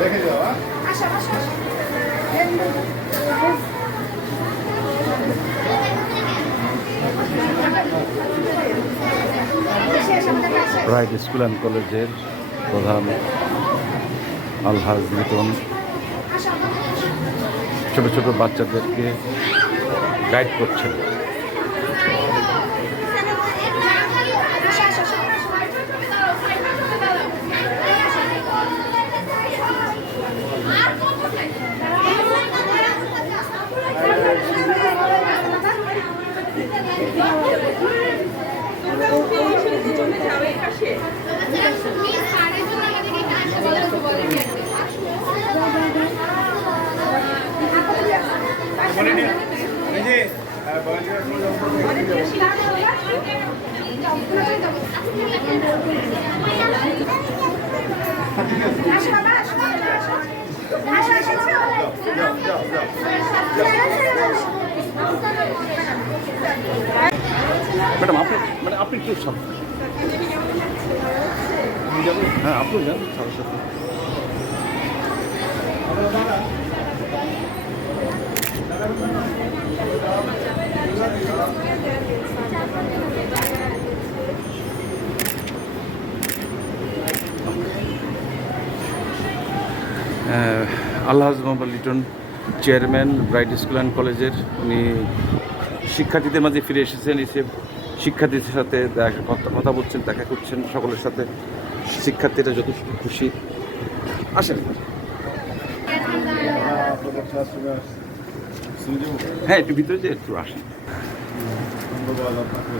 দেখে যাওয়া bright school and কলেজের প্রধান আলহাজ লিটন ছোট ছোট বাচ্চাদেরকে গাইড করছেন। ম্যাডাম আপনি আপনি একটু হ্যাঁ আপনি যান সাথে সাথে। Alhaj Mohammad Liton chairman bright school and কলেজের, উনি শিক্ষার্থীদের মাঝে ফিরে এসেছেন, এসে শিক্ষার্থীদের সাথে কথা বলছেন, দেখা করছেন সকলের সাথে। শিক্ষার্থীরা যথেষ্ট খুশি। আসেন। হ্যাঁ একটু ভিতরে যে একটু আসেন। ধন্যবাদ আপনাকে।